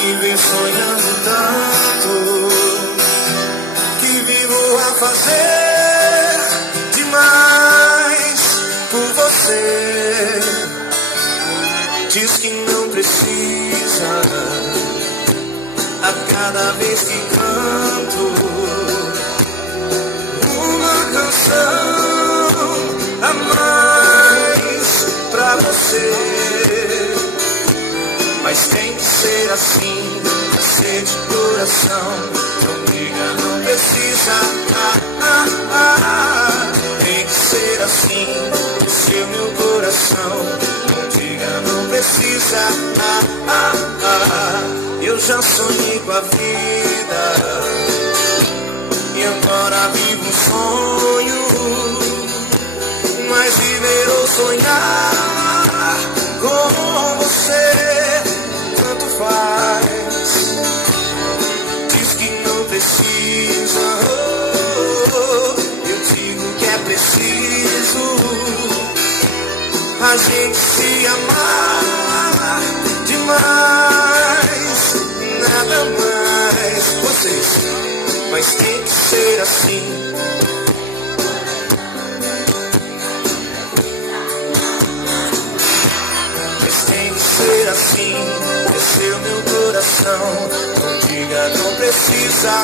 Viver sonhando tanto que vivo a fazer demais por você. Diz que não precisa a cada vez que canto uma canção a mais pra você. Mas tem que ser assim, ser de coração. Não briga, não precisa. Tem que ser assim, ser meu coração. Não diga, não precisa. Eu já sonhei com a vida e agora vivo um sonho. Mas viver ou sonhar com você tanto faz. Diz que não precisa, eu digo que é preciso a gente se amar demais, nada mais. Vocês, mas tem que ser assim. Tem que ser assim, descer o meu coração. Não diga, não precisa.